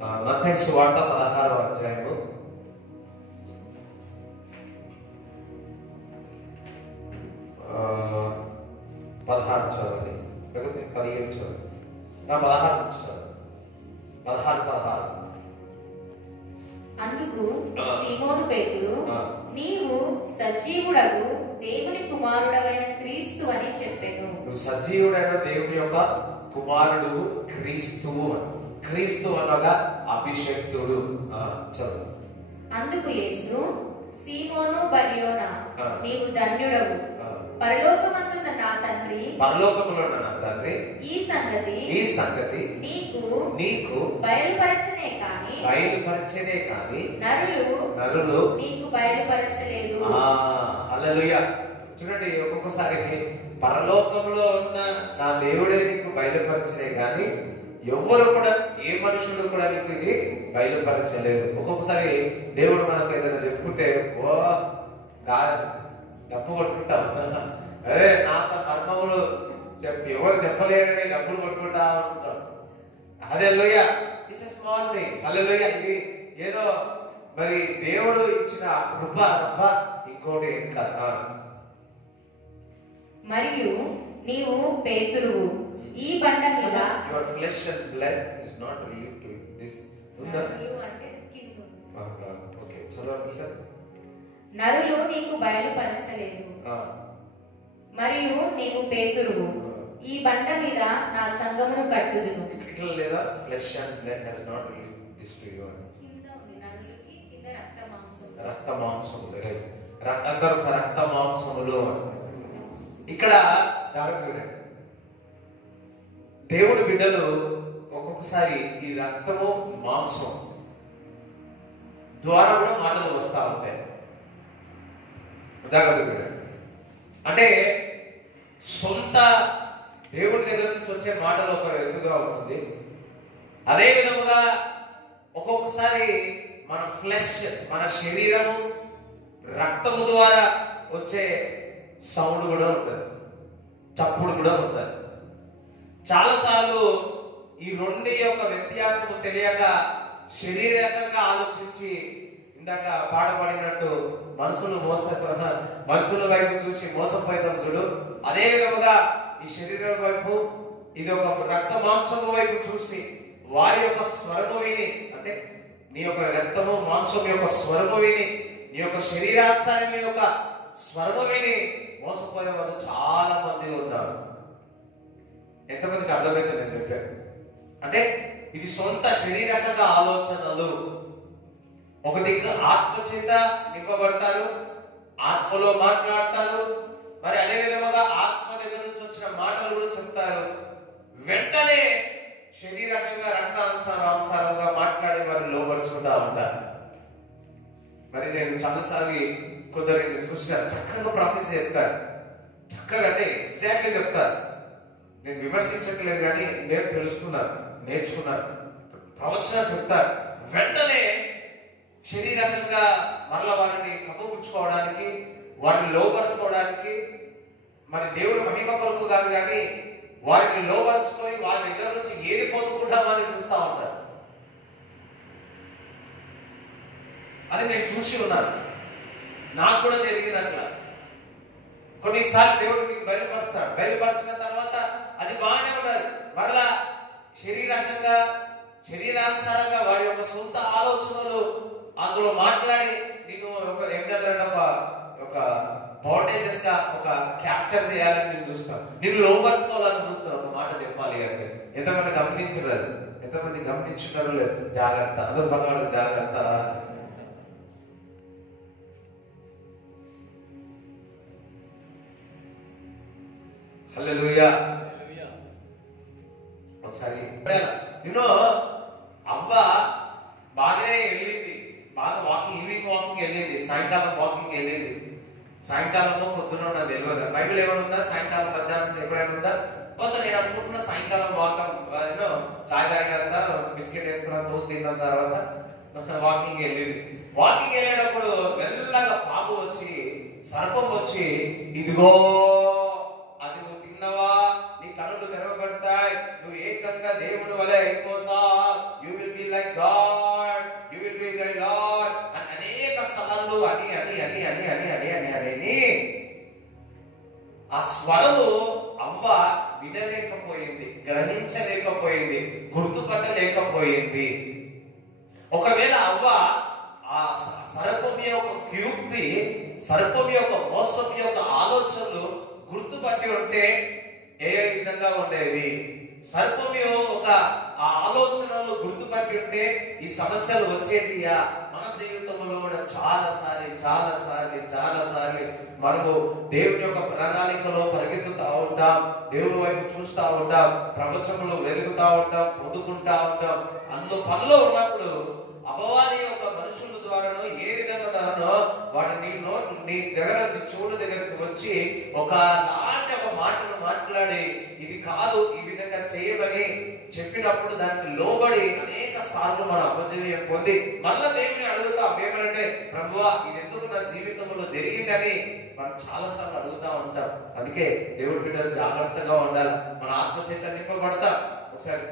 మత్తయి సువార్త 16వ అధ్యాయము 16 చదవండి, లేకపోతే 17 చదవండి. 16 చదవండి. 16. అందుకు సీమోను పేతురు, నీవు సజీవుడగు దేవుని కుమారుడవైన క్రీస్తు అని చెప్పెను. నువ్వు సజీవుడైన దేవుని యొక్క కుమారుడు క్రీస్తువు. క్రీస్తు అనగా అభిషక్తుడు. చదువు. అందుకు యేసు, సీమోను బర్యోనా, నీవు ధన్యుడవు, పరలోకమందున్న నా తండ్రి, పరలోకములో ఉన్న నా తండ్రి ఈ సంగతి నీకు బయలుపరచనే కాని నరులు నీకు బయలుపరచలేదు. హల్లెలూయా. చూడండి, ఒక్కొక్కసారి పరలోకంలో ఉన్న నా దేవుడే నీకు బయలుపరచనే కానీ ఎవరు కూడా, ఏ మనుషుడు కూడా నీకు ఇది బయలుపరచలేదు. ఒక్కొక్కసారి దేవుడు మనకు ఏదైనా చెప్పుకుంటే డబ్బు కొట్టుకుంటాం. అరే నాతో కర్మములు ఎవరు చెప్పలేరని డబ్బులు కొట్టుకుంటా ఉంటాం. Hallelujah. It's a small thing. Hallelujah. ఇది ఏదో మరి దేవుడు ఇచ్చిన కృప తప్ప ఇంకోటి ఏం కాదు. మరియు నీవు పేతురువు, ఈ బండ మీద your flesh and blood is not related to this. నరులు అంటే కింగు. ఓకే, చదవండి సార్. నరులు నీకు బయలుపరచలేదు. మరియు నీవు పేతురువు, ఈ బండ మీద నా సంఘమును కట్టుదును. ఇట్లా లేదా flesh and blood has not related this to you. కింద ఉంది, నరులకి కింద రక్త మాంసములు. అందరూ రక్త మాంసములు. ఇక్కడ దేవుడి బిడ్డలు ఒక్కొక్కసారి ఈ రక్తము మాంసం ద్వారా కూడా మాటలు వస్తా ఉంటాయి. అంటే సొంత దేవుడి దగ్గర నుంచి వచ్చే మాటలు ఒక ఎత్తుగా ఉంటుంది. అదే విధముగా ఒక్కొక్కసారి మన ఫ్లెష్, మన శరీరము, రక్తము ద్వారా వచ్చే సౌండ్ కూడా ఉంటుంది, చప్పుడు కూడా ఉంటుంది. చాలాసార్లు ఈ రెండు యొక్క వ్యత్యాసము తెలియక శరీరకంగా ఆలోచించి, ఇందాక పాడబడినట్టు మనుషుల వైపు చూసి మోసపోయినాం చూడు, అదే విధముగా ఈ శరీరం వైపు, ఇది ఒక రక్త మాంసము వైపు చూసి వారి యొక్క స్వరము విని, అంటే నీ యొక్క రక్తము మాంసం యొక్క స్వరము విని, నీ యొక్క శరీరాచారం యొక్క స్వరము విని మోసపోయే వాళ్ళు చాలా మంది ఉన్నారు. ఎంతమందికి అర్థమైతే నేను చెప్పాను అంటే, ఇది సొంత శరీరకంగా ఆలోచనలు. ఒక దిక్కు ఆత్మ చేత నింపబడతారు, ఆత్మలో మాట్లాడతారు, మరి అదే విధముగా ఆత్మ దగ్గర నుంచి వచ్చిన మాటలు కూడా చెప్తారు. వెంటనే శరీరకంగా రక్తానుసారంగా మాట్లాడే వారు లోపరుచుకుంటా ఉంటారు. మరి నేను చాలాసార్లు కొందరు చూసిన చక్కగా ప్రాఫెసీ చెప్తారు, చక్కగా అంటే ఎగ్జాక్ట్లీ చెప్తారు. నేను విమర్శించట్లేదు కానీ నేను నేర్చుకున్నాను. ప్రవచన చెప్తారు, వెంటనే శరీరకంగా మరల వారిని కప్పుపుచ్చుకోవడానికి, వారిని లోపరుచుకోవడానికి, మరి దేవుడు మహిమ కొరకు కాదు కానీ వారిని లోపరుచుకొని వారి దగ్గర నుంచి ఏది పొందుకుంటామని చూస్తూ ఉంటారు. అది నేను చూసి ఉన్నాను, నాకు కూడా జరిగినట్ల. కొన్నిసార్లు దేవుడు మీకు బయలుపరుస్తాడు. బయలుపరిచిన తర్వాత అది బాగానే ఉండాలి. మరలా శరీరానుసారంగా వారి యొక్క సొంత ఆలోచనలు అందులో మాట్లాడి నేను ఏంటంటే ఒక బాండేజెస్ గా ఒక క్యాప్చర్ చేయాలని నేను చూస్తాను, నిన్ను లోపరుచుకోవాలని చూస్తాను. ఒక మాట చెప్పాలి అంటే ఎంతమంది గమనించలేదు, ఎంతమంది గమనించున్నారు లేదు. జాగ్రత్త, అందరూ భగవాడు జాగ్రత్త. హల్లెలూయా. ఒకసారి అవ్వ బాగానే వెళ్ళింది, బాగా ఈవినింగ్ వాకింగ్ వెళ్ళింది, సాయంకాలం వాకింగ్ వెళ్ళింది. సాయంకాలంలో పొద్దున నాకు తెలియదు, బైబిల్ ఏమైనా ఉందా సాయంకాలం మధ్యాహ్నం ఎప్పుడైనా ఉందా? ఒకసారి నేను అనుకుంటున్నా సాయంకాలం చాయ్ తాగినంత బిస్కెట్ వేసుకున్న దోస్తు తిన్న తర్వాత వాకింగ్ వెళ్ళింది. వాకింగ్ వెళ్ళేటప్పుడు మెల్లగా పాము వచ్చి, సర్పం వచ్చి, ఇదిగో అది నువ్వు తిన్నవా, నీ కనులు తెరవబడతాయి, నువ్వు ఏకంగా దేవుని వలె అయిపోతావు, you will be like God చనిపోయింది. ఒకవేళ అవ్వ ఆ సర్పం యొక్క కుయుక్తి, సర్పం యొక్క మోసం యొక్క ఆలోచనలు గుర్తుపట్టి ఉంటే ఏ విధంగా ఉండేది? సర్పం ఒక ఆ ఆలోచనలు గుర్తుపట్టి ఉంటే ఈ సమస్యలు వచ్చేదియా? మన జీవితంలో కూడా చాలా సార్లు మనము దేవుని యొక్క ప్రణాళికలో పరిగెత్తుతా ఉంటాం, దేవుడి వైపు చూస్తూ ఉంటాం, ప్రపంచంలో వెలుగుతా ఉంటాం, పొందుకుంటా ఉంటాం. అందులో పనిలో ఉన్నప్పుడు అపవాది యొక్క మనుషుల ద్వారానో ఏ విధంగా ద్వారానో వాడు నీ దగ్గర చెవుల దగ్గరకు వచ్చి ఒక మాటను మాట్లాడి ఇది కాదు, ఈ విధంగా చేయమని చెప్పినప్పుడు దానికి లోబడి అనేక సార్లు మన అపజయం పొంది మళ్ళా దేవుని అడుగుతాం. ఏమనంటే ప్రభువా ఇది ఎందుకు నా జీవితంలో జరిగిందని మనం చాలా సార్లు అడుగుతా ఉంటాం. అందుకే దేవుడి బిడ్డలు జాగ్రత్తగా ఉండాలి. మన ఆత్మ చేత నింపబడతాం. ఒకసారి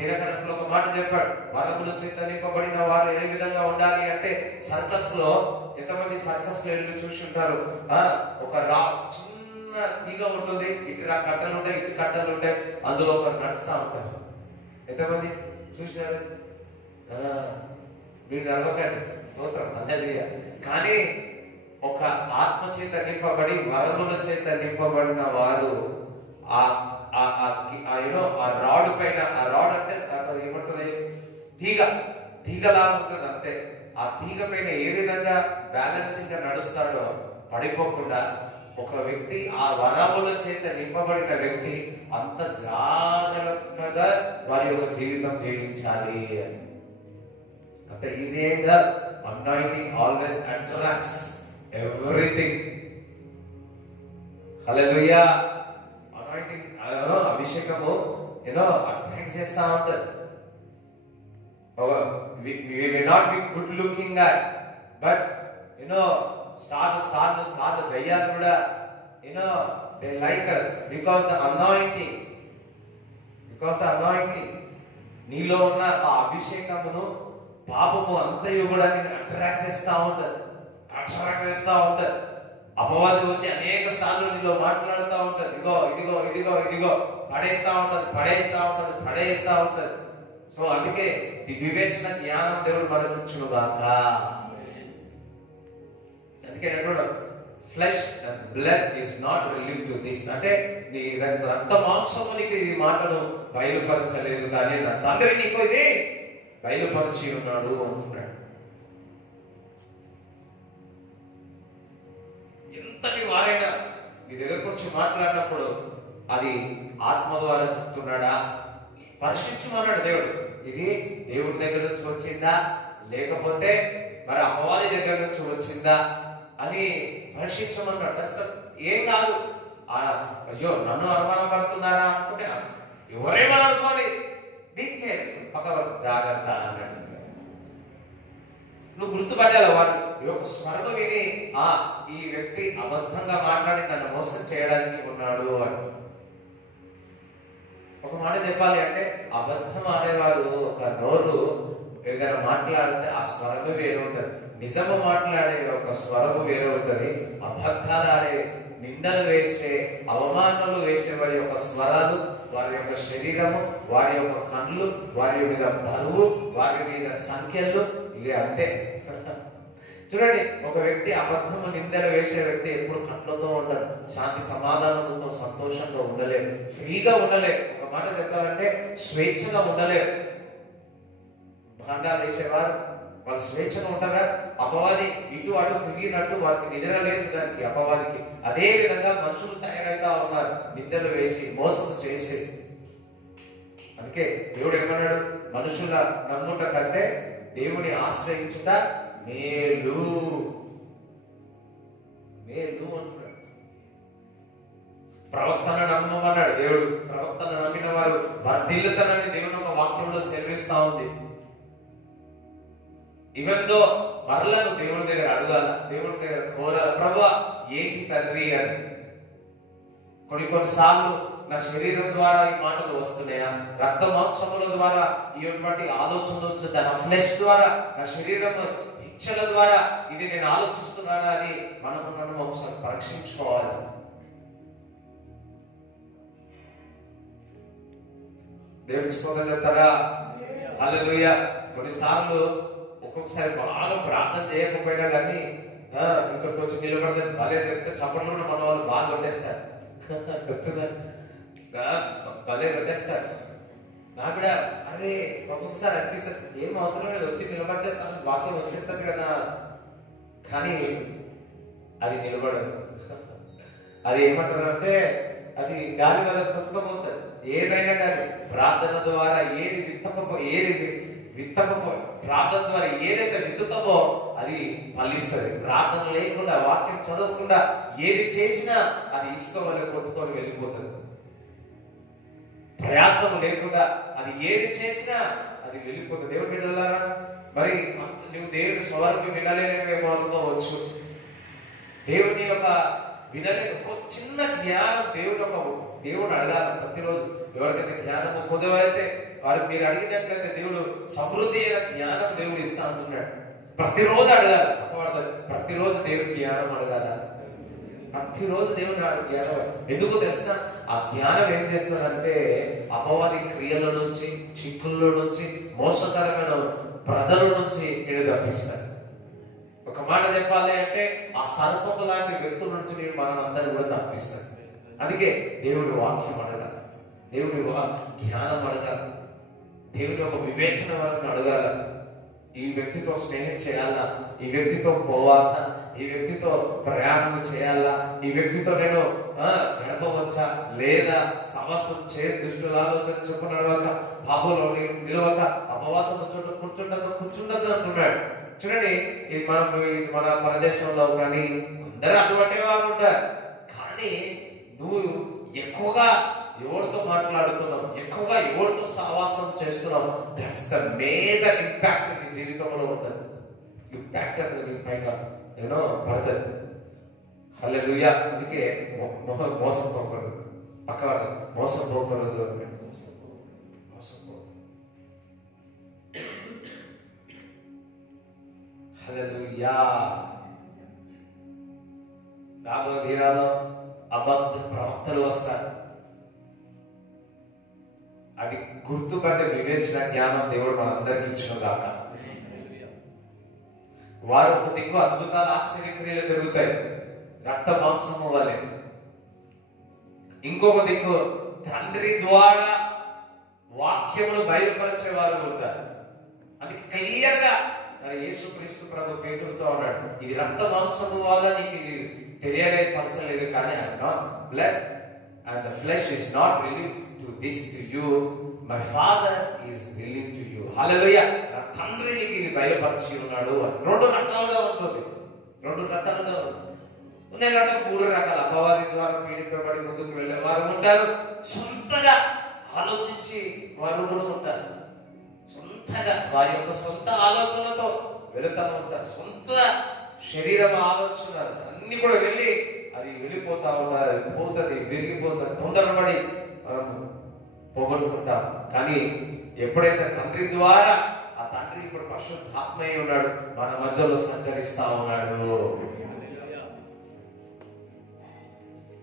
దినకరణంలో ఒక మాట చెప్పాడు, వరముల చేత నింపబడిన వారు ఏ విధంగా ఉండాలి అంటే, సర్కస్ లో ఎంతమంది సర్కస్ లో వెళ్ళి చూసి ఉంటారు, ఒక చిన్న తీగ ఉంటుంది, ఇటు కట్టలు ఉంటాయి, ఇటు కట్టలు ఉంటాయి, అందులో ఒకరు నడుస్తూ ఉంటారు. ఎంతమంది చూసినారు? మీరు నడవకండి, స్తోత్రం హల్లెలూయా. కానీ ఒక ఆత్మ చేత నింపబడి వరముల చేత నింపబడిన వారు ఆ రాడ్ పైన, ఆ రాడ్ అంటే ఏమంటుంది, తీగలా ఉంటుంది అంతే. ఆ తీగ పైన ఏ విధంగా బ్యాలెన్సింగ్ గా నడుస్తాడో పడిపోకుండా ఒక వ్యక్తి, ఆ వరముల చేత నింపబడిన వ్యక్తి అంత జాగ్రత్తగా వారి యొక్క జీవితం జీవించాలి. అంత ఈజీగా అనాయింటింగ్ ఆల్వేస్ అట్రాక్ట్స్ ఎవ్రీథింగ్. హల్లెలూయా. అనాయింటింగ్ అభిషేకము అట్రాక్ట్ చేస్తా ఉంటుంది. we may not be good looking guy, but start దయ్యాలు కూడా they like us because the anointing నీలో ఉన్న ఆ అభిషేకమును పాపము అంతయు కూడా నేను అట్రాక్ట్ చేస్తా ఉంటది. అపవాది వచ్చి అనేక సార్లు నీలో మాట్లాడుతూ ఉంటది, ఇదిగో పడేస్తా ఉంటది. సో అందుకే ఈ వివేచన జ్ఞానం దేవుడు మనకి ఇచ్చునుగాక. అందుకే flesh and blood is not relieve to this, అంటే నీ రక్త మాంసము నీకు ఈ మాటను బయలుపరచలేదు, కానీ నా తండ్రి నీకు ఇది బయలుపరిచి ఉన్నాడు అంటున్నాడు. ఎంతటి వారైనా నీ దగ్గరకు వచ్చి మాట్లాడినప్పుడు అది ఆత్మ ద్వారా చెప్తున్నాడా పరీక్షించమన్నాడు దేవుడు. ఇది దేవుడి దగ్గర నుంచి వచ్చిందా లేకపోతే మరి అపవాది దగ్గర నుంచి వచ్చిందా అని పరీక్షించమన్నాడు. ఏం కాదు, అయ్యో నన్ను అనుమానం పడుతున్నారా అనుకుంటే ఎవరేమని అనుకోని పక్క జాగ్రత్త అన్నాడు. నువ్వు గుర్తుపట్టాలి వాడు యొక్క స్వరం విని ఈ వ్యక్తి అబద్ధంగా మాట్లాడి నన్ను మోసం చేయడానికి ఉన్నాడు అని. ఒక మాట చెప్పాలి అంటే, అబద్ధం ఆడేవారు ఒక నోరు ఏదైనా మాట్లాడితే ఆ స్వరము వేరే ఉంటుంది, నిజము మాట్లాడే ఒక స్వరము వేరే ఉంటుంది. అబద్ధాలు ఆడే, నిందలు వేసే, అవమానాలు వేసే వారి యొక్క స్వరాలు, వారి యొక్క శరీరము, వారి యొక్క కళ్ళు, వారి మీద బరువు, వారి మీద సంఖ్యలు ఇదే అంతే. చూడండి, ఒక వ్యక్తి అబద్ధము నిందలు వేసే వ్యక్తి ఎప్పుడు కట్లతో ఉండడు, శాంతి సమాధానంతో సంతోషంగా ఉండలేరు, ఫ్రీగా ఉండలేరు. ఒక మాట చెప్పాలంటే స్వేచ్ఛగా ఉండలేరు. భాండాలు వేసేవారు వాళ్ళు స్వేచ్ఛగా ఉంటారా? అపవాది ఇటు అటు తిరిగినట్టు వారికి నిద్ర లేదు దానికి, అపవాదికి. అదే విధంగా మనుషులు తయారైతా ఉన్నారు, నిందలు వేసి, మోసం చేసి. అందుకే దేవుడు ఏమన్నాడు, మనుషుల నమ్ముట కంటే దేవుని ఆశ్రయించుట మేలు అంటున్నాడు. ప్రవక్తను నమ్మమన్నాడు దేవుడు. ప్రవక్తను నమ్మిన వారు వర్ధిల్లుతారని దేవుని ఒక వాక్యంలో సెలవిస్తా ఉంది. ఇవెందో మరలను దేవుని దగ్గర అడగాల, దేవుని దగ్గర కోరాల, ప్రభువా ఏంటి తండ్రి అని. కొన్నిసార్లు నా శరీరం ద్వారా ఈ మాటలు వస్తున్నాయా, రక్త మాంసముల ద్వారా ఇటువంటి ఆలోచనలు వచ్చి, నా ఫ్లెష్ ద్వారా, నా శరీరం ఇచ్చల ద్వారా ఇది నేను ఆలోచిస్తున్నానా అని మనం ఒకసారి పరీక్షించుకోవాలి. దేవునికి స్తోత్రం చెప్తారా? హల్లెలూయా. కొన్నిసార్లు ఒక్కొక్కసారి బాగా ప్రార్థన చేయకపోయినా కానీ ఇక్కడికి వచ్చి నిలబడితే భలే చెప్తే చప్పట్లు కూడా మన వాళ్ళు బాగా కొట్టేస్తారు. చెప్తున్నారు భలే కొట్టేస్తారు. నాకు కూడా అరే ఒక్కొక్కసారి అనిపిస్తుంది ఏం అవసరం లేదు, వచ్చి నిలబడితే వాక్యం వచ్చేస్తుంది కదా. కానీ అది నిలబడదు. అది ఏమంటారంటే అది గాలి వల్ల పుట్టుకపోతుంది. ఏదైనా కానీ ప్రార్థన ద్వారా ఏది విత్తకపో ప్రార్థన ద్వారా ఏదైతే విత్తుతామో అది ఫలిస్తుంది. ప్రార్థన లేకుండా వాక్యం చదవకుండా ఏది చేసినా అది ఇష్టం వల్ల కొట్టుకొని వెళ్ళిపోతుంది. ప్రయాసం లేకుండా అది ఏది చేసినా అది వెళ్ళిపోతుంది. దేవుడు వినాలా మరి నువ్వు దేవుని స్వరం వినలేనేమో అనుకోవచ్చు. దేవుని యొక్క వినలే ఒక చిన్న జ్ఞానం దేవుడు అడగాలి ప్రతిరోజు. ఎవరికైతే జ్ఞానము కొద్దివైతే వారికి మీరు అడిగినట్లయితే దేవుడు సమృద్ధి అయిన జ్ఞానం దేవుడు ఇస్తా అంటున్నాడు. ప్రతిరోజు అడగాలి. ప్రతిరోజు దేవుడి జ్ఞానం అడగాల. ప్రతిరోజు దేవుడు జ్ఞానం. ఎందుకు తెలుసా? ఆ జ్ఞానం ఏం చేస్తుందంటే అపవాది క్రియల నుంచి, చిక్కుల నుంచి, మోసకరమైన ప్రజల నుంచి నేను తప్పిస్తాను. ఒక మాట చెప్పాలి అంటే ఆ సర్పము లాంటి వ్యక్తుల నుంచి నేను మనం అందరూ కూడా తప్పిస్తాను. అందుకే దేవుడి వాక్యం అడగాలి, దేవుడి జ్ఞానం అడగాలి, దేవుడి యొక్క వివేచన వారిని అడగాల. ఈ వ్యక్తితో స్నేహం చేయాలా, ఈ వ్యక్తితో పోవాలా, ఈ వ్యక్తితో ప్రయాణం చేయాలా, ఈ వ్యక్తితో నేను గడపవచ్చా లేదా, సమస్య దుష్టుల ఆలోచన చెప్పు నడవక, పాపంలో నిలవక, అపవాసం కూర్చుండక అంటున్నాడు. చూడండి ఇది మన ప్రదేశంలో కానీ అందరూ అటువంటి వారు ఉంటారు. కానీ నువ్వు ఎక్కువగా ఎవరితో మాట్లాడుతున్నావు, ఎక్కువగా ఎవరితో సహవాసం చేస్తున్నావు, దట్స్ ద మేజర్ ఇంపాక్ట్ నీ జీవితంలో ఉంటుంది. ఇంపాక్ట్ అనేది పైన ఏమో పడుతుంది. హల్లెలూయా. అందుకే మోసపోకూడదు. పక్క మోసపోకూడదు. హల్లెలూయా. రాబో దినాల్లో అబద్ధ ప్రవక్తలు వస్తారు. అది గుర్తుపట్టే వివేచన జ్ఞానం దేవుడు మనందరికి ఇచ్చిన దాకా. వారు ఒక దిక్కు అద్భుతాలు ఆశ్చర్యక్రియలు జరుగుతాయి రక్త మాంసము వలె, ఇంకొక దిక్కు తండ్రి ద్వారా వాక్యమును బయలుపరిచే వారు ఉంటారు. అది క్లియర్ గా మరి యేసుక్రీస్తు ప్రభు పేతురుతో అన్నాడు, ఇది రక్త మాంసము వల్ల నీకు ఇది తెలియపరచలేదు, కానీ I am not blood and the flesh is not relieve to this to you, my father is willing to you. హల్లెలూయా. నా తండ్రి నీకు ఇది బయలుపరిచి ఉన్నాడు. రెండు రకాలుగా ఉంటుంది. నేనంటే 3 రకాల అపవాది ద్వారా పీడింపబడి ముందుకు వెళ్ళే వారు ఉంటారు, సొంతగా ఆలోచించి వారు కూడా ఉంటారు. సొంతగా వారి యొక్క సొంత ఆలోచనలతో వెళుతూ ఉంటారు. సొంత శరీరం ఆలోచన అన్ని కూడా వెళ్ళి అది వెళ్ళిపోతా ఉంటారు, అది పోతుంది, విరిగిపోతుంది, తొందరపడి పోగొట్టుకుంటాం. కానీ ఎప్పుడైతే తండ్రి ద్వారా ఆ తండ్రి ఇప్పుడు పరిశుద్ధాత్మయ్య ఉన్నాడు, మన మధ్యలో సంచరిస్తా ఉన్నాడు.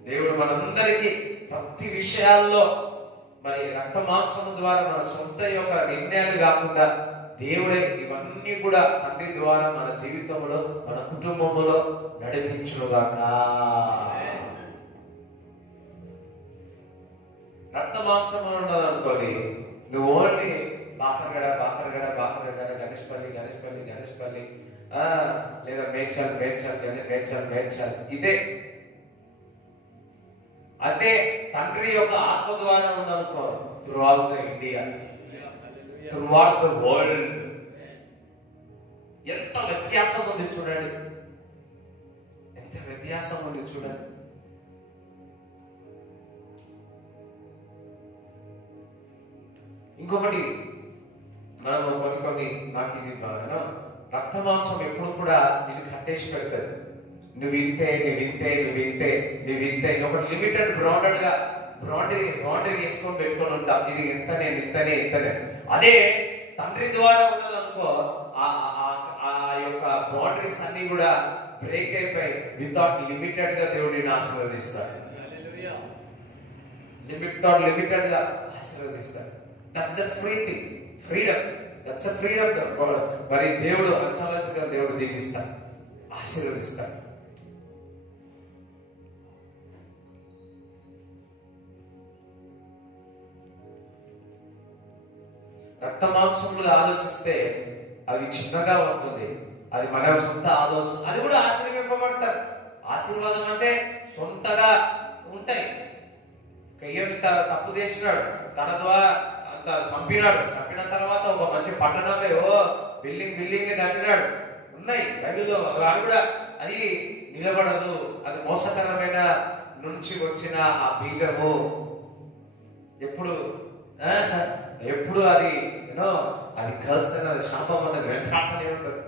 దేవుడు మనందరికీ ప్రతి విషయాల్లో మరి రక్త మాంసము ద్వారా మన సొంత యొక్క నిర్ణయాలు కాకుండా దేవుడే ఇవన్నీ కూడా తండ్రి ద్వారా మన జీవితంలో, మన కుటుంబంలో నడిపించుగాక. రక్త మాంసం ఉన్నది అనుకోని నువ్వు ఓన్లీ బాసరగడ గణేష్పల్లి లేదా మేడ్చల్ ఇదే. అంటే తండ్రి యొక్క ఆత్మ ద్వారా ఉందనుకో throughout the India, throughout the world. ఎంత వ్యత్యాసం ఉంది చూడండి, ఎంత వ్యత్యాసం ఉంది చూడండి. ఇంకొకటి మనము కొన్ని నాకు ఇది రక్త మాంసం ఎప్పుడు కూడా నేను కట్టేసి పెడతాడు. నువ్వు ఇంతే ఇంకొకటి లిమిటెడ్ బ్రాండరీ వేసుకొని పెట్టుకొని ఉంటాం. ఇది ఇంతనే. అదే తండ్రి ద్వారా ఉన్నది అనుకో, ఆ యొక్క బౌండరీస్ అన్ని కూడా బ్రేక్ అయిపోయి వితౌట్ లిమిటెడ్ గా దేవుడిని ఆశీర్వదిస్తాడు. లిమిటెడ్ గా ఆశీర్వదిస్తాడు. That's a free thing, freedom. That's freedom. మరి దేవుడు అంచాలంచగా దేవుడు దీవిస్తాడు, ఆశీర్వదిస్తాడు. రక్త మాంసములు ఆలోచిస్తే అవి చిన్నగా ఉంటుంది, అది మన సొంత ఆలోచన, అది కూడా ఆశీర్వింపబడతారు. ఆశీర్వాదం అంటే సొంతగా ఉంటాయి. కయ్యని తప్పు చేసినాడు, తన ద్వారా చంపినాడు, చంపిన తర్వాత ఒక మంచి పట్టణమే బిల్డింగ్ కట్టినాడు, ఉన్నాయి బైబిల్లో. అది కూడా అది నిలబడదు, అది మోసకరమైన నుంచి వచ్చిన ఆ బీజము ఎప్పుడు అది అది కలుస్తున్న శాపం అన్నది వెంటాడుతూనే ఉంటుంది.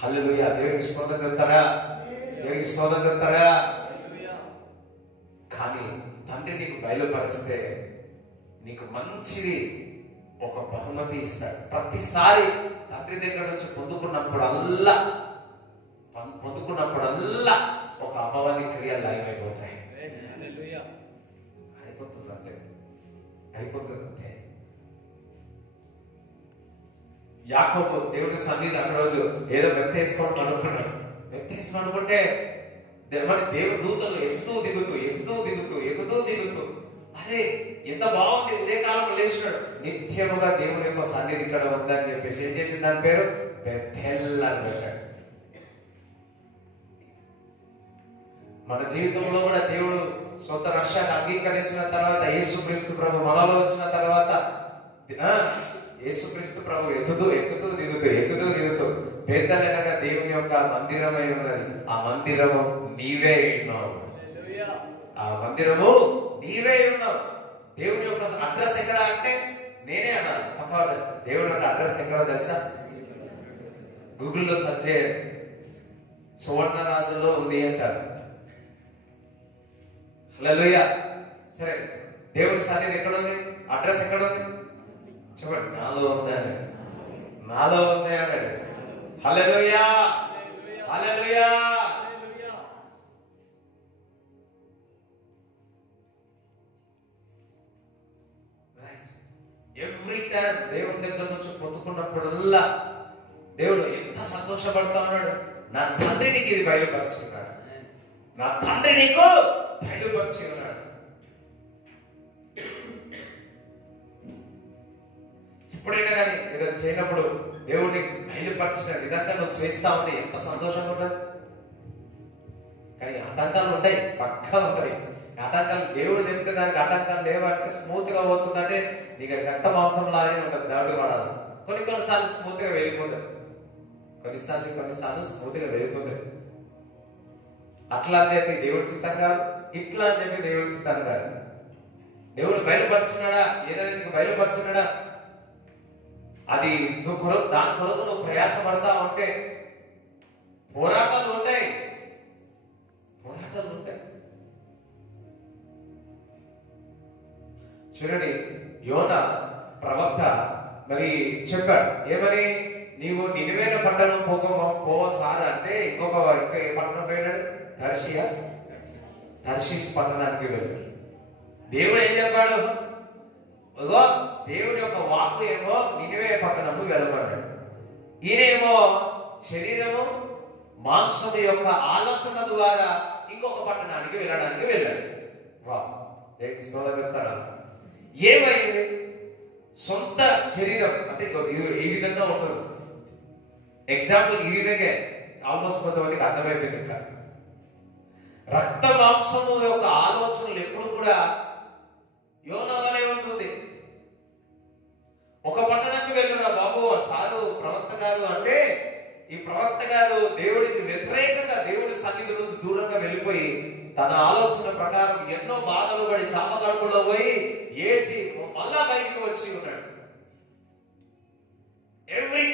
హల్లెలూయా. దేవునికి స్తోత్రం చెప్తారా? దేవునికి స్తోత్రం చెప్తారా? కానీ తండ్రి నీకు బయలుపరిస్తే నీకు మంచిది ఒక బహుమతి ఇస్తాడు. ప్రతిసారి తండ్రి దగ్గర నుంచి పొందుకున్నప్పుడల్లా ఒక అపవాది క్రియలు లైవ్ అయిపోతాయి. అయిపోతుంది అంతే. యాకోబు దేవుని సన్నిధి ఆ రోజు ఏదో వ్యక్తేసుకోవడం అనుకున్నాడు. వ్యక్తేసుకుని అనుకుంటే మరి దేవుడు దూతలు ఎక్కుతూ దిగుతూ అరే ఎంత బాగుంది, ఉదయకాలం లేచినాడు. నిత్యముగా దేవుని యొక్క సన్నిధి ఇక్కడ ఉందని చెప్పేసి ఏం చేసింది, దాని పేరు బెథెల్ అని పెట్టాడు. మన జీవితంలో కూడా దేవుడు సొంత రక్షణ అంగీకరించిన తర్వాత, యేసుక్రీస్తు ప్రభు మనలో వచ్చిన తర్వాత, యేసుక్రీస్తు ప్రభు ఎక్కుతూ దిగుతూ బెథెల్ అనగా దేవుని యొక్క మందిరమై ఉన్నది. ఆ మందిరము నీవే ఉన్నావు. ఆ మందిరము నీవే ఉన్నావు. దేవుని యొక్క అడ్రస్ ఎక్కడ అంటే నేనే అన్నాను. దేవుని యొక్క అడ్రస్ ఎక్కడో తెలుసా? గూగుల్లో సెర్చ్ చేయండి, సువర్ణరాజులో ఉంది అంటారు. హల్లెలూయా. సరే, దేవుని సన్నిధి ఎక్కడ ఉంది? అడ్రస్ ఎక్కడ ఉంది చెప్పండి. నాలో ఉంది అన్నాడు. హల్లెలూయా, హల్లెలూయా. ఎవ్రీ టైం దేవుని దగ్గర నుంచి పొందుకున్నప్పుడల్లా దేవుడు ఎంత సంతోషపడతా ఉన్నాడు. నా తండ్రి నీకు ఇది బయలుపరిచి ఉన్నాడు, నా తండ్రి నీకు బయలుపరిచి ఉన్నాడు. ఎప్పుడైనా కానీ ఏదైనా చేయనప్పుడు దేవుడిని బయలుపరిచిన విధంగా నువ్వు చేస్తా ఉంటే ఎంత సంతోషంగా ఉంటుంది. కానీ ఆటంకాలు ఉంటాయి, పక్కా ఉంటాయి. ఆటంకాలు దేవుడు చెప్తే దానికి ఆటంకాలు లేవంటే స్మూత్ గా పోతుందంటే నీకు రక్త మాంసం లాగే ఉంటుంది, దాడి పడాలి. కొన్నిసార్లు స్మూత్ గా వెళ్ళిపోతుంది, కొన్నిసార్లు స్మూత్ గా వెళ్ళిపోతుంది. అట్లా అని చెప్పి దేవుడి చిత్తం కాదు, ఇట్లా అని చెప్పి దేవుడి చిత్తం కాదు. దేవుడు బయలుపరిచినాడా, ఏదైనా నీకు బయలుపరిచినాడా, అది దాని కొరకు నువ్వు ప్రయాసపడతా ఉంటే పోరాటాలు ఉంటాయి. చూడండి, యోనా ప్రవక్త మరి చెప్పాడు ఏమని, నీవు నినివే పట్టణం పోసారా అంటే ఇంకా ఏ పట్టణం పోయినాడు? తర్షీష్ పట్టణానికి వెళ్ళాడు. దేవుడు ఏం చెప్పాడు? దేవుడి యొక్క వాక్కు ఏమో నినివే పట్టణము వెళ్ళమన్నాడు. ఈయనేమో శరీరము మాంసము యొక్క ఆలోచన ద్వారా ఇంకొక పట్టణానికి వెళ్ళడానికి వెళ్ళాడు. చెప్తాడా? ఏమైంది? సొంత శరీరం అంటే ఈ విధంగా ఉంటుంది. ఎగ్జాంపుల్ ఈ విధంగా ఆల్మోస్ట్ కొంతమందికి అర్థమైపోయింది. ఇంకా రక్త మాంసము యొక్క ఆలోచనలు ఎప్పుడు కూడా యోనాలే ఉంటుంది. ఒక పట్టణానికి వెళ్ళిన బాబు సారు ప్రవక్త గారు అంటే, ఈ ప్రవక్త గారు దేవుడికి వ్యతిరేకంగా దేవుడి సన్నిధి నుండి దూరంగా వెళ్ళిపోయి తన ఆలోచన ప్రకారం ఎన్నో బాధలు పడి చాపగడుపులో పోయి ఏడ్చి మళ్ళా బయటికి వచ్చి ఉన్నాడు. ఎవ్రీ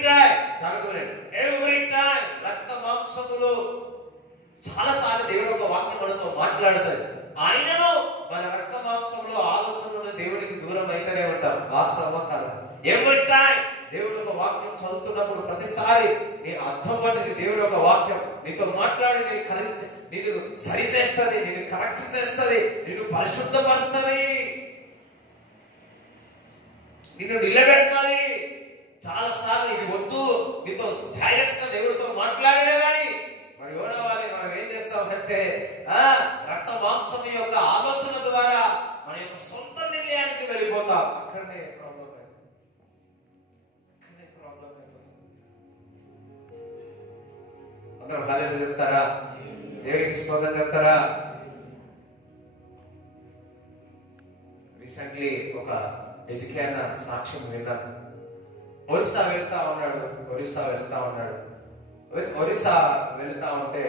టైం రక్త మాంసములు చాలా సార్లు దేవుడు ఒక వాక్యం మనతో మాట్లాడతాడు. ఆయనను మన రక్త మాంసంలో ఆలోచనలు దేవుడికి దూరం అయితేనే ఉంటాం. వాస్తవం కాదు. ఎవ్రీ టైం దేవుడు ఒక వాక్యం చదువుతున్నప్పుడు ప్రతిసారి నీ అర్థం పడ్డది దేవుడు ఒక వాక్యం నీతో మాట్లాడి నిన్ను సరి చేస్తుంది, నిన్ను కరెక్ట్ చేస్తుంది, నిన్ను పరిశుద్ధపరుస్తుంది. నిన్ను నిలబెట్టాలి. చాలా సార్లు ఇది వద్దు, నీతో డైరెక్ట్ గా దేవుడితో మాట్లాడినా కానీ మరి ఎవరవ్వాలి, మనం ఏం చేస్తామంటే రక్త మాంసం యొక్క ఆలోచన ద్వారా మన యొక్క సొంత నిర్ణయానికి వెళ్ళిపోతాం. అక్కడనే ప్రాబ్లం అందరూ హల్లెలూయా చెప్తారా? దేవునికి స్తోత్రం చెప్తారా? రీసెంట్లీ ఒక ఎజికేయన సాక్ష్యం విన్నాను. ఒరిస్సా వెళ్తా ఉన్నాడు. ఒరిస్సా వెళ్తా ఉంటే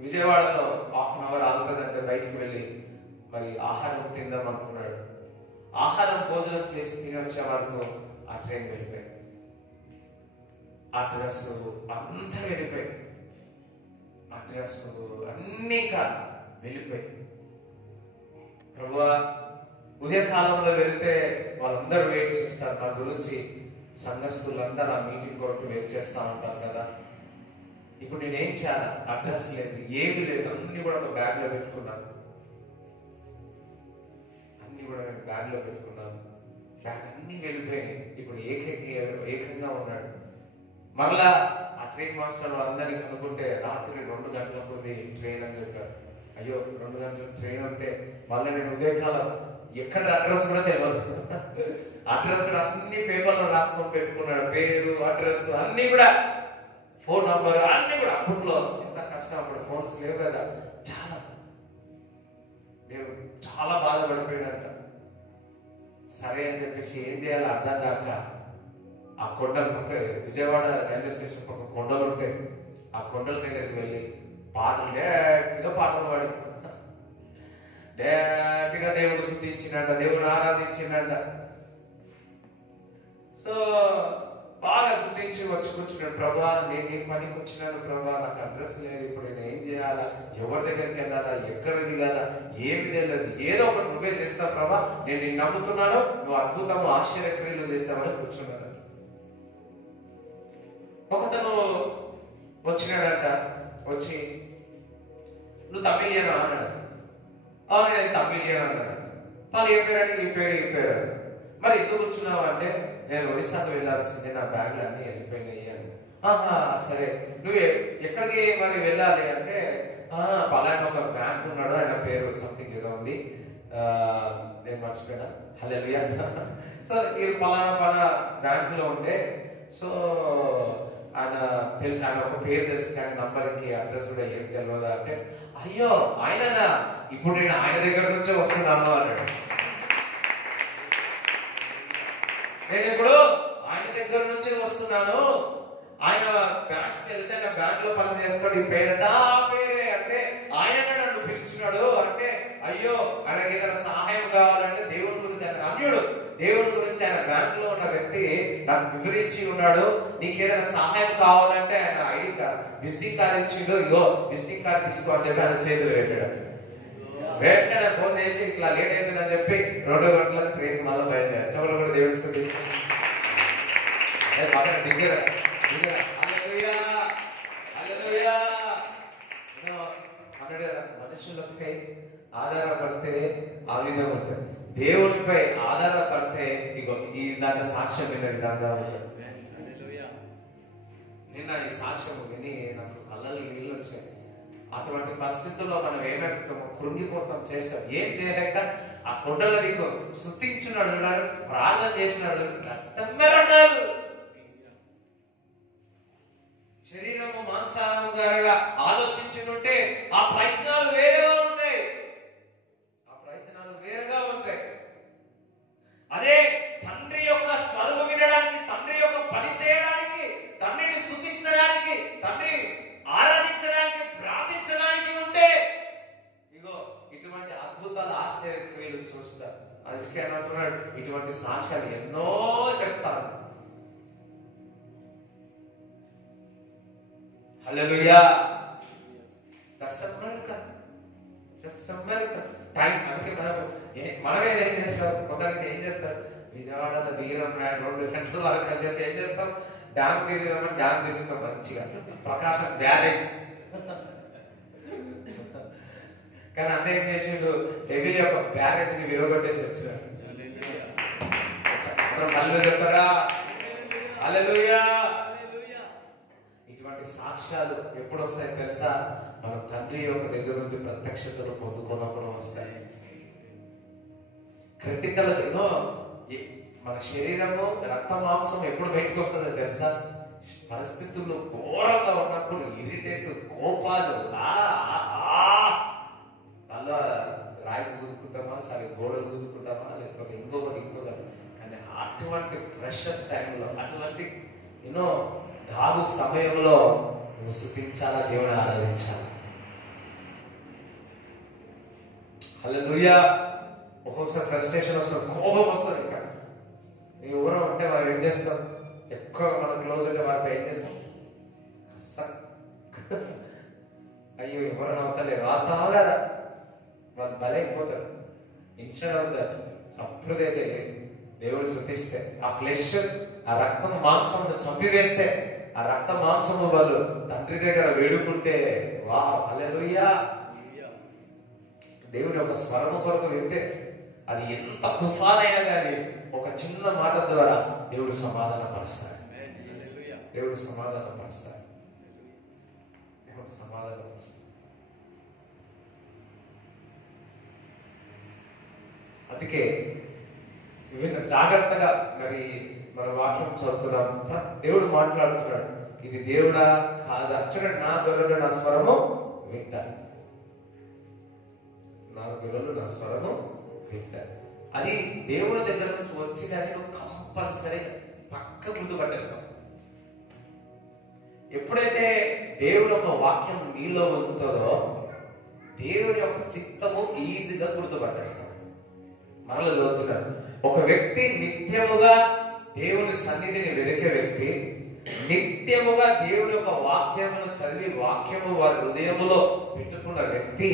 విజయవాడలో 1/2 అవర్ ఆగుతుందంటే బయటికి వెళ్ళి మరి ఆహారం తిందాం అనుకున్నాడు. ఆహారం భోజనం చేసి తిని వచ్చే వరకు ఆ ట్రైన్ వెళ్ళిపోయాయి. ఆ డ్రెస్ అంతా వెళ్ళిపోయి, ఆ డ్రెస్ అన్నీ వెళ్ళిపోయి. ప్రభువా, ఉదయకాలంలో వెళితే వాళ్ళందరూ వెయిట్ చేస్తారు నా గురించి, సంఘస్థులందరూ ఆ మీటింగ్ కొరకు వెయిట్ చేస్తా ఉంటారు కదా. ఇప్పుడు నేనేం చేయాలి? అడ్రస్ లేదు, ఏమి లేదు, అన్ని కూడా ఒక బ్యాగ్ లో పెట్టుకున్నాను. బ్యాగ్ అన్ని వెళ్ళిపోయినాయి. ఇప్పుడు ఏకంగా ఉన్నాడు. మరలా ఆ ట్రైన్ మాస్టర్ అందరినీ కనుక్కుంటే రాత్రి 2 గంటలకు ఉంది ట్రైన్ అని చెప్పారు. అయ్యో, 2 గంటలకు ట్రైన్ అంటే మళ్ళీ నేను ఉదయకాలం ఎక్కడ అడ్రస్ కూడా తెలియదు. అడ్రస్ కూడా అన్ని పేపర్లో రాసుకొని పెట్టుకున్నాడు. పేరు, అడ్రస్ అన్ని కూడా, ఫోన్ నంబర్ అన్ని కూడా. అప్పట్లో ఎంత కష్టం, అప్పుడు ఫోన్స్ లేవు కదా. చాలా బాధపడిపోయినట్ట. సరే అని చెప్పేసి ఏం చేయాలో అర్థం కాక ఆ కొండల పక్క, విజయవాడ రైల్వే స్టేషన్ పక్క కొండలు ఉంటాయి, ఆ కొండల దగ్గరికి వెళ్ళి డైరెక్ట్గా పాటలు పాడి డైరెక్ట్గా దేవుడు స్తుతించినట్ట, దేవుడు ఆరాధించినట్ట. సో బాగా స్తుతించి వచ్చి కూర్చున్నాడు. ప్రభా, నేను నీ పనికి వచ్చినాను ప్రభా, నాకు అడ్రస్ లేదు, ఇప్పుడు నేను ఏం చేయాలా, ఎవరి దగ్గరికి వెళ్ళాలా, ఎక్కడ దిగాలా, ఏమి తెలియదు, ఏదో ఒకటి నువ్వే చేస్తావు ప్రభా, నేను నిన్ను నమ్ముతున్నాను, నువ్వు అద్భుతము ఆశ్చర్యక్రియలు చేస్తావని కూర్చున్నాడు. ఒకతను వచ్చినాడంట. వచ్చి, నువ్వు తమిళియనా అన్నాడు. నేను తమిళియన్ అన్నాడు. వాళ్ళు ఏ పేరు అంటే ఈ పేరు. మరి ఎందుకు కూర్చున్నావు అంటే, నేను ఒడిశాకు వెళ్ళాల్సిందే, నా బ్యాగ్లు అన్ని వెళ్ళిపోయినాయి అని. సరే, నువ్వు ఎక్కడికి మరి వెళ్ళాలి అంటే, పలానా ఒక బ్యాంక్ ఉన్నాడు, ఆయన పేరు సంథింగ్ ఏదో ఉంది, నేను మర్చిపోయినా. హల్లెలూయా. సో ఈ పలానా బ్యాంకులో ఉంటే, సో ఆయన తెలుసు, ఆయన ఒక పేరు తెలుసు కానీ నంబర్కి అడ్రస్ కూడా ఏం తెలియదు అంటే, అయ్యో ఆయననా, ఇప్పుడు నేను ఆయన దగ్గర నుంచే వస్తున్నాను అన్నాడు. నేను ఇప్పుడు ఆయన దగ్గర నుంచే వస్తున్నాను, ఆయన బ్యాంక్కి వెళ్తే నా బ్యాంక్ లో పని చేస్తాడు, ఈ పేరట ఆ పేరే అంటే ఆయన నన్ను పిలిచినాడు అంటే, అయ్యో ఆయనకి ఏదైనా సహాయం కావాలంటే దేవుని గురించి, ఆయన అన్యుడు, దేవుని గురించి ఆయన బ్యాంక్ లో ఉన్న వ్యక్తి నాకు వివరించి ఉన్నాడు, నీకు ఏదైనా సహాయం కావాలంటే ఆయన ఐడి కార్డ్, విజిటింగ్ కార్డ్ ఇచ్చిండు, ఇగో విజిటింగ్ కార్డ్ తీసుకో అని చెప్పి ఆయన చేతులు పెట్టాడు. వెంటనే ఫోన్ చేసి ఇట్లా లేట్ అవుతుందని చెప్పి 2 గంటలకు ట్రైన్ మళ్ళీ బయలుదేరారు. చెవులు కూడా దేవుడిస్తుంది. మనుషులపై ఆధారపడితే ఆ విధంగా ఉంటుంది, దేవుడిపై ఆధారపడితే ఇగో ఈ దాని సాక్ష్యం విన్న విధంగా ఉంటుంది. నిన్న ఈ సాక్ష్యం విని నాకు కళ్ళల్లో నీళ్ళు వచ్చాయి. అటువంటి పరిస్థితుల్లో మనం ఏమైపోతామో, కృంగిపోతాం, చేస్తాం, ఏం చేయలేక ఆ కొండల దిక్కు స్తుతించున్నాడు, ప్రార్థన చేసినాడు. శరీరము మాంసానుగారుగా ఆలోచించుంటే ఆ ప్రయత్నాలు వేరేగా ఉంటాయి. అదే తండ్రి యొక్క స్వరము వినడానికి, తండ్రి యొక్క పని చేయడానికి, తండ్రిని స్తుతించడానికి, తండ్రి ఆరాధించడానికి, ప్రార్థించడానికి ఉంటే ఇగో ఇటువంటి అద్భుతాలు, ఆశ్చర్యక్రియలు చూస్తారు. అందుకే అంటున్నాడు, ఇటువంటి సాక్ష్యాలు ఎన్నో చెప్తాను. హల్లెలూయా. టైం అందుకే మనమే ఏం చేస్తాం, కొందరికి ఏం చేస్తారు, విజయవాడలో దిగినాం 2 గంటల వరకు అని చెప్పి ఏం చేస్తాం, డ్యామ్ తిరిగినామని డ్యామ్ తిరుగుతాం మంచిగా, ప్రకాశం బ్యారేజ్. కానీ అన్న ఏం చేసిండు, డెవిల్ యొక్క బ్యారేజ్ ని విరగొట్టేసి వచ్చినాడు. హల్లెలూయా చెప్తారా? హల్లెలూయా. ఇటువంటి సాక్ష్యాలు ఎప్పుడు వస్తాయి తెలుసా? మన తండ్రి యొక్క దగ్గర నుంచి ప్రత్యక్షతలు పొందుకున్నప్పుడు వస్తాయి. క్రిటికల్ ఎన్నో మన శరీరము రక్త మాంసం ఎప్పుడు బయటకు వస్తుందో తెలుసా? పరిస్థితులు ఘోరంగా ఉన్నప్పుడు, ఇరిటేట్, కోపాలు, అలా రాయి కుదుకుంటామా, సరే గోడలు కుదుకుంటామా, లేకపోతే ఇంకొకటి. కానీ అటువంటి ప్రెషస్ టైంలో, అటువంటి ఎన్నో దాగు సమయంలో నువ్వు స్తుతించాలా, దేవుని ఆరాధించాలి. హల్లెలూయా. ఒక్కొక్కసారి ఫ్రస్ట్రేషన్ వస్తుంది, కోపం వస్తుంది. ఇంకా ఎవరో ఉంటే మనం ఏం చేస్తాం? ఎక్కువ మనం క్లోజ్ ఉంటే వారిపై ఏం చేస్తాం? అయ్యో ఎవరైనా అవుతలే, వాస్తవా కదా, వాళ్ళు బలైపోతారు. ఇన్స్టెడ్ ఆఫ్ దట్ సంప్రదాయ దేవుడు శృతిస్తే, ఆ ఫ్లెష్, ఆ రక్తం మాంసమును చంపివేస్తే, ఆ రక్త మాంసము వాళ్ళు తండ్రి దగ్గర వేడుకుంటే, వా హల్లెలూయా. దేవుని యొక్క స్వరము కొరకు వింటే అది ఎంత తుఫానైనా కానీ ఒక చిన్న మాట ద్వారా దేవుడు సమాధాన పరుస్తాడు. దేవుడు సమాధాన పరుస్తాడు. దేవుడు సమాధాన పరుస్తాడు. అందుకే వివిధ జాగ్రత్తగా మరి మన వాక్యం చదువుతున్నాం. దేవుడు మాట్లాడుతున్నాడు, ఇది దేవుడా కాదా? చూడండి, నా గొర్రెలు నా స్వరము వింటారు, నా గొర్రెలు నా స్వరము వింటారు. అది దేవుడి దగ్గర నుంచి వచ్చిందని నువ్వు కంపల్సరీగా పక్క గుర్తుపట్టేస్తావు. ఎప్పుడైతే దేవుడి యొక్క వాక్యం నీలో ఉంటుందో దేవుడి యొక్క చిత్తము ఈజీగా గుర్తుపట్టేస్తావు. మరలా చదువుతున్నాడు, ఒక వ్యక్తి నిత్యముగా దేవుని సన్నిధిని వెతికే వ్యక్తి, నిత్యముగా దేవుని యొక్క వాక్యమును చదివి వాక్యము వారి హృదయములో పెట్టుకున్న వ్యక్తి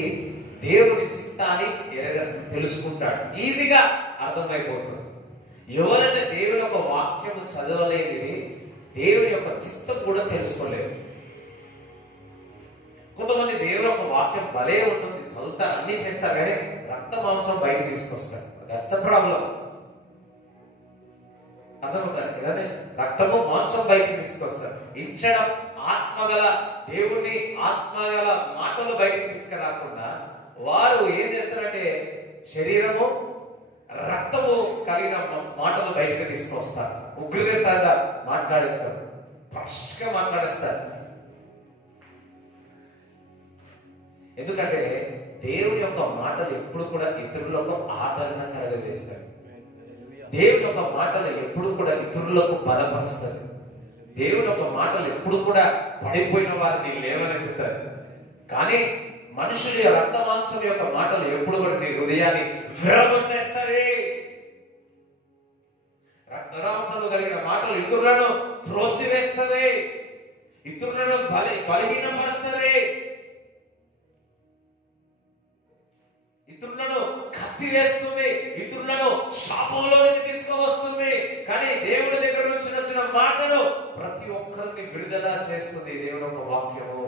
దేవుని చిత్తాన్ని తెలుసుకుంటాడు, ఈజీగా అర్థమైపోతుంది. ఎవరైతే దేవుని యొక్క వాక్యము చదవలేనిది దేవుని యొక్క చిత్తం కూడా తెలుసుకోలేదు. కొంతమంది దేవుని యొక్క వాక్యం భలే ఉంటుంది, చదువుతారు, అన్ని చేస్తారు, కానీ రక్త మాంసం బయట తీసుకొస్తారు. That's a problem. అర్థమవుతారు కదా? రక్తము మాంసం బయటకు తీసుకొస్తారు. ఇన్స్టెడ్ ఆఫ్ ఆత్మగల దేవుని ఆత్మగల మాటలు బయటకు తీసుకురాకుండా వారు ఏం చేస్తారంటే శరీరము రక్తము కలిగిన మాటలు బయటకు తీసుకొస్తారు. ఉగ్రతగా మాట్లాడేస్తారు, ఫస్ట్గా మాట్లాడేస్తారు. ఎందుకంటే దేవుని యొక్క మాటలు ఎప్పుడు కూడా ఇతరులకు ఆదరణ కలగజేస్తాయి. దేవుని యొక్క మాటలు ఎప్పుడు కూడా ఇతరులకు బలపరుస్తారు. దేవుని యొక్క మాటలు ఎప్పుడు కూడా పడిపోయిన వారిని లేవనెత్తుతారు. కానీ మనుషుల రక్త మాంసం యొక్క మాటలు ఎప్పుడు కూడా నీ హృదయాన్ని విరగొట్టేస్తాయి. రక్తమాంసాలు కలిగిన మాటలు ఇతరులను త్రోసివేస్తాయి, ఇతరులను బలహీనపరుస్తాయి, ఇతరులను కట్టివేస్తుంది, ఇతరులను శాపంలోనికి తీసుకువస్తుంది. కానీ దేవుడి దగ్గర నుంచి వచ్చిన మాటలు ప్రతి ఒక్కరిని విడుదల చేస్తుంది దేవుని యొక్క వాక్యము.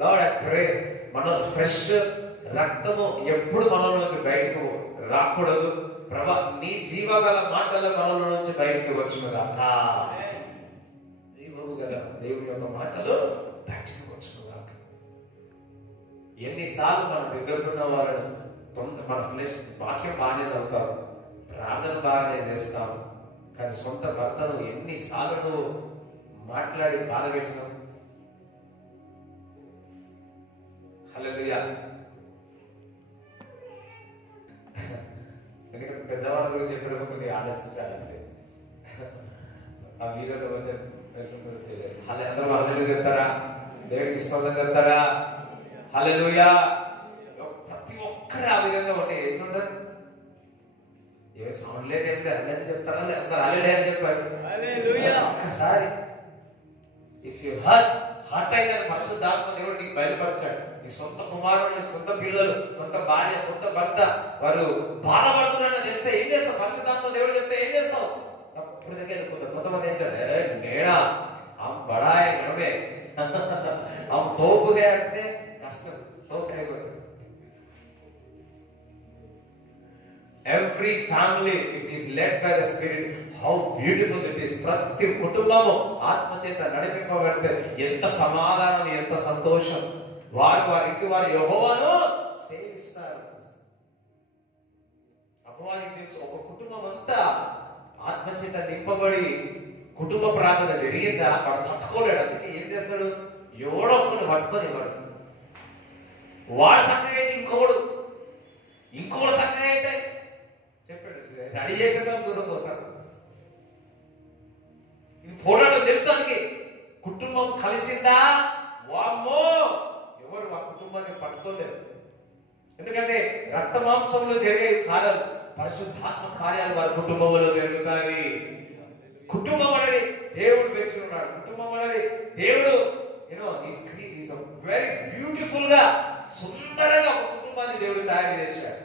లార్డ్ ఐ ప్రే, మన ఫ్రెష్ రక్తము ఎప్పుడు మనలో నుంచి బయటకు రాకూడదు ప్రభా, నీ జీవగల మాటలు మనలో నుంచి బయటకు వచ్చునుగాక. జీవము గల దేవుని యొక్క మాటలు బయటకు వచ్చునుగాక. ఎన్నిసార్లు మన దగ్గర ఉన్న వాళ్ళను మన ఫ్లెష్ వాక్యం బాగానే చదువుతాం, ప్రార్థన బాగానే చేస్తాం, కానీ సొంత భర్తను ఎన్నిసార్లు మాట్లాడి బాధ పెట్టినాం. హల్లెలూయా. ఎందుకంటే పెద్దవాళ్ళ గురించి చెప్పినప్పుడు కొద్దిగా ఆలోచించాలంటే ఆ వీరులు అందరూ హల్లెలూయా చెప్తారా? దేవుడికి స్తోత్రం చెప్తారా? హల్లెలూయా. ప్రతి ఒక్కరు ఆ విధంగా ఉంటే ఎట్లుంటారు? ఏ సౌండ్ లేదంటే అల్లెని చెప్తారా? లేదా హల్లెలూయా అని చెప్పారు. ఒక్కసారి ఇఫ్ యు హార్ట్ అయిందని పరిశుద్ధాత్మ దేవుడు నీకు బయలుపరచాడు. నీ సొంత కుమారుడు, సొంత పిల్లలు, సొంత భార్య, సొంత భర్త వారు బాధపడుతున్నారని తెలిస్తే ఏం చేస్తావు? పరిశుద్ధాత్మ దేవుడు చెప్తే ఏం చేస్తావు? అప్పుడు దగ్గర వెళ్ళిపోతారు. కొంతమంది ఏం చేయాలి? నేనా బడాయ గడమే తోపుదే అంటే కష్టం, తోపు అయిపోతుంది. Every family, it is led by the Spirit. How beautiful it is. ప్రతి కుటుంబము ఆత్మచేత నడిపింపబడితే ఎంత సమాధానం, ఎంత సంతోషం. వారి ఇంటి వారు యెహోవాను సేవిస్తారు. అపవాదికి తెలుసు, ఒక కుటుంబం అంతా ఆత్మచేత నింపబడి కుటుంబ ప్రార్థన జరిగిందా వాడు తట్టుకోలేడు. అందుకే ఏం చేస్తాడు, ఎవడో ఒకటి పట్టుకొని వాడు చక్కగా అయితే ఇంకోడు చక్కగా అయితే చెప్పాడు, రెడీ చేసేదా దూరం పోతారు. ఇది పోరాడు తెలుసానికి. కుటుంబం కలిసిందా వామ్మో ఎవరు ఆ కుటుంబాన్ని పట్టుకోలేరు. ఎందుకంటే రక్త మాంసంలో జరిగే కార్యాలు, పరిశుద్ధాత్మ కార్యాలు వారి కుటుంబంలో జరుగుతాయి. కుటుంబం అనేది దేవుడు పెంచి ఉన్నాడు. కుటుంబం అనేది దేవుడు వెరీ బ్యూటిఫుల్ గా సుందరంగా ఒక కుటుంబాన్ని దేవుడు తయారు చేశాడు.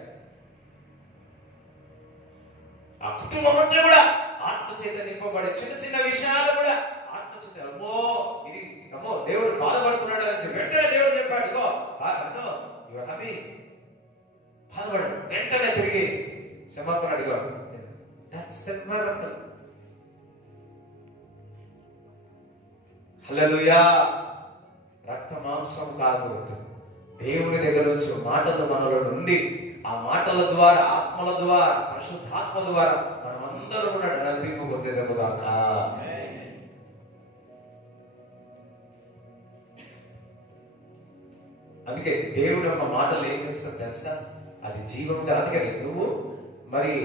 ఆ కుటుంబం నుంచి కూడా ఆత్మచేత నింపబడే చిన్న చిన్న విషయాలు కూడా ఆత్మచేత అమ్మో దేవుడు బాధపడుతున్నాడు అని వెంటనే దేవుడు చెప్పాడు, ఇగో బాధపడు, వెంటనే తిరిగి క్షమాపణ అడిగో. హల్లెలూయా. రక్త మాంసం కాదు, దేవుని దగ్గర నుంచి మాటలు మనలో నుండి, ఆ మాటల ద్వారా, ఆత్మల ద్వారా, పరిశుద్ధాత్మ ద్వారా మనం అందరూ కూడా నడిపింపబోతేదేమో దాకా. అందుకే దేవుని యొక్క మాటలు ఏం చేస్తారు తెలుసా, అది జీవం గల. అందుకని నువ్వు మరి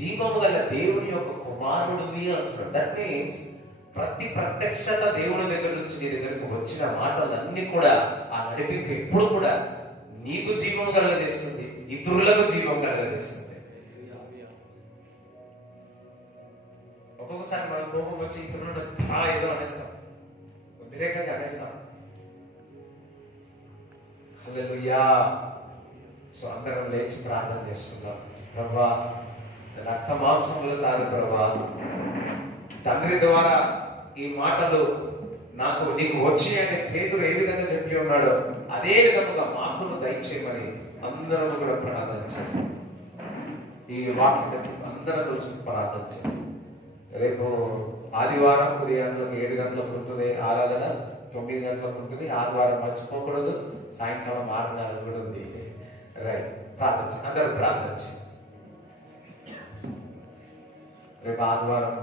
జీవము గల దేవుని యొక్క కుమారుడివి అంటున్నాడు. దట్ మీన్స్ ప్రతి ప్రత్యక్షత దేవుని దగ్గర నుంచి నీ దగ్గరకు వచ్చిన మాటలన్నీ కూడా, ఆ నడిపింపు ఎప్పుడు కూడా నీకు జీవం కలగజేస్తుంది, ఇతరులకు జీవం కలగజేస్తుంది. ఒక్కొక్కసారి మన కోపం వచ్చి ఇతరులను ఏదో అనేస్తాం, వ్యతిరేకంగా అనేస్తాం. హల్లెలూయా. సో అందరం లేచి ప్రార్థన చేసుకుందాం. ప్రభువా, రక్త మాంసములు కాదు ప్రభువా, తండ్రి ద్వారా ఈ మాటలు నీకు వచ్చి అంటే పేతురు ఏ విధంగా చెప్పి ఉన్నాడో అదే విధముగా మాకును దయచేయమని అందరం కూడా ప్రార్థన చేస్తాం. ఈ వాక్యం అందరం రోజు ప్రార్థన చేస్తాం. రేపు ఆదివారం 7 గంటలకు ఉంటుంది ఆరాధన, 9 గంటలకు ఉంటుంది. ఆదివారం మర్చిపోకూడదు. సాయంకాలం 6:30 కూడా ఉంది. రైట్, ప్రార్థన అందరూ ప్రార్థన చేస్తాం. రేపు ఆదివారం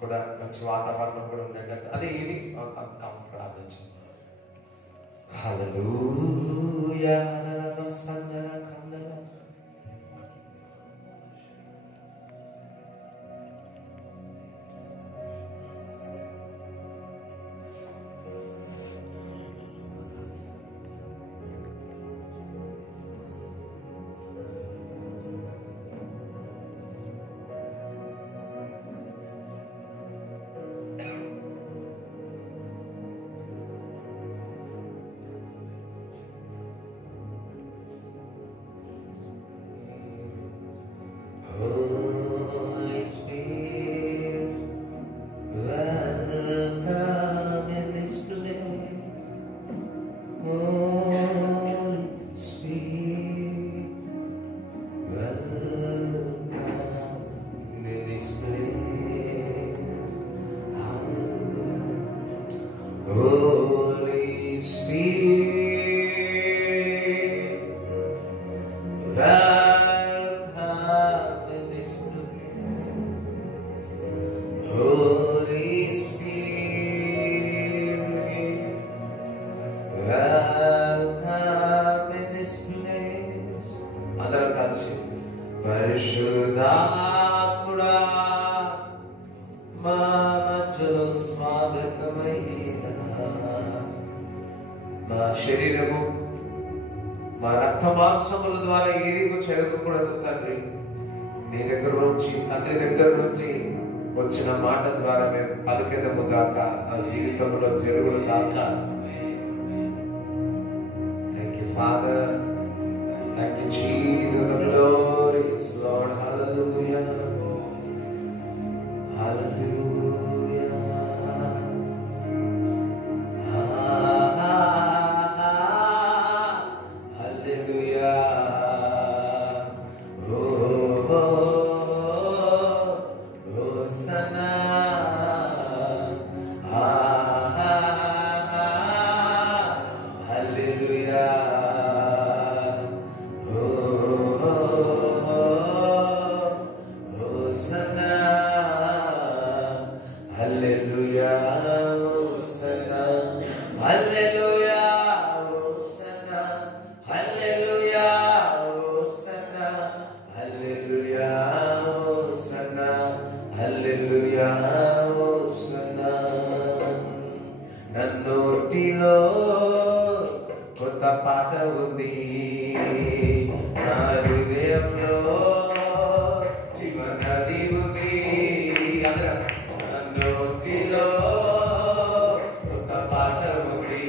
కూడా మంచి వాతావరణం కూడా ఉండేటట్టు అదే ఇది ప్రార్థించు. హల్లెలూయా. శరీరము మా రక్త మాంసముల ద్వారా ఏది చెరగకూడదు తండ్రి. నీ దగ్గర నుంచి, తండ్రి దగ్గర నుంచి వచ్చిన మాట ద్వారా మేము పలికెదము గాక, ఆ జీవితంలో జరుగుడు గాక. Thank you father, thank you Jesus, glorious Lord. Hallelujah, hallelujah. Oh hallelujah hosanna. నన్నోటిలో కొత్త పాట ఉంది, నా హృదయంలో జీవనది ఉంది. నన్నోటిలో కొత్త పాట ఉంది,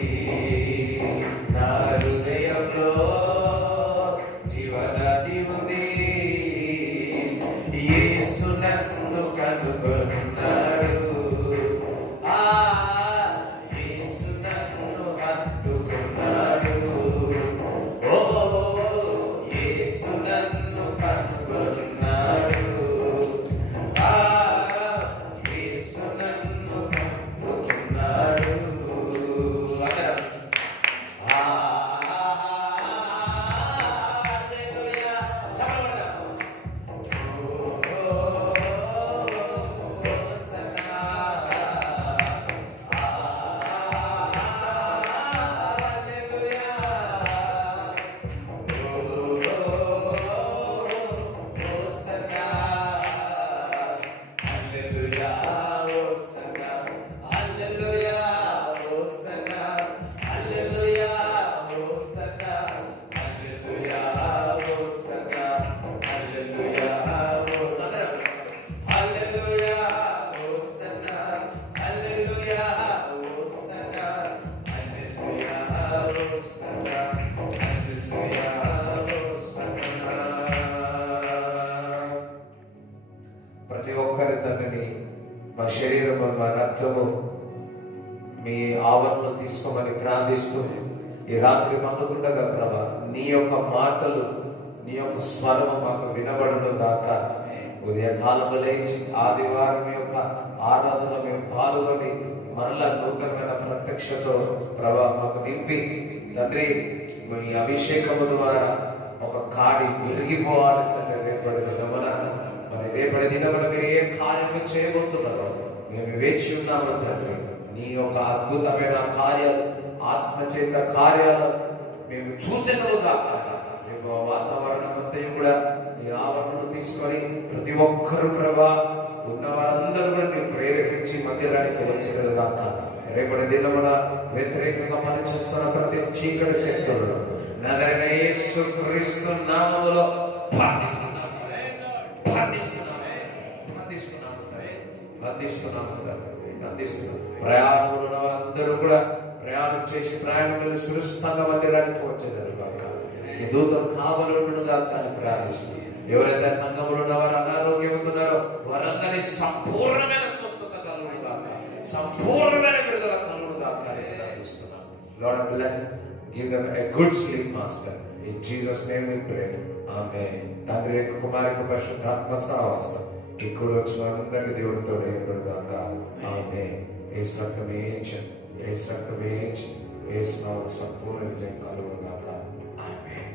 నా హృదయంలో జీవనది ఉంది. యేసు నన్ను కనుగొన్నాడు, యేసు నన్ను హత్తుకున్నాడు. ఓ యేసు నన్ను కనుగొన్నాడు, యేసు నన్ను హత్తుకున్నాడు. ప్రతి ఒక్కరి తండ్రిని మా శరీరము మా రక్తము మీ ఆవరణలో తీసుకోమని ప్రార్థిస్తూ ఈ రాత్రి పండుకుండగా ప్రభా నీ యొక్క మాటలు నీ యొక్క స్వరము మాకు వినబడును గాక. ఉదయకాలంలో లేచి ఆదివారం యొక్క ఆరాధన మేము పాల్గొని మరలా నూతనమైన ప్రత్యక్షతో ప్రభా మాకు నింపి తండ్రి మీ అభిషేకము ద్వారా ఒక కాడి విరిగిపోవాలి తండ్రి. రేపటి దినమున మరి రేపటి దినమున మీరు ఏ కార్యము చేయబోతున్నారో మేము వేచి ఉన్నాము తండ్రి. నీ యొక్క అద్భుతమైన కార్యాలు ఆత్మచేత కార్యాలు మేము చూచెదవుగా. రేపు వాతావరణం అంతా కూడా నీ ఆవరణను తీసుకొని ప్రతి ఒక్కరు ప్రభా ఉన్న వారందరూ కూడా నీ ప్రేరేపించి మందిరానికి వచ్చేదాక రేపటి దినమున వ్యతిరేకంగా పనిచేస్తున్న ప్రతి చీకటి శక్తులను నజరైన యేసు క్రీస్తు నామములో ప్రయాణంలో అందరూ కూడా ప్రయాణం చేసి ప్రయాణంలో సురక్షితంగా మందిరానికి వచ్చేదారు కాక. ఈ దూతలు కావలను కాక అని ప్రార్థిస్తుంది. ఎవరైతే సంఘంలో ఉన్న వారు అనారోగ్యమవుతున్నారో వారందరినీ సంపూర్ణమైన స్వస్థత కలుగును కాక, సంపూర్ణమైన విడుదల కలుగును కాక అని ప్రార్థిస్తున్నాం. Lord bless, give them a good sleep master. In Jesus name we pray. Amen. తండ్రి యొక్క కుమారుని పరిశుద్ధాత్మ సహవాసం ఇక్కడ వచ్చిన అందరి దేవుడితో దేవుడు గాక. ఆమేన్. యేసు రక్తమే యేసు రక్తమే యేసు నామములో సంపూర్ణ విజయం కలుగును గాక. ఆమేన్.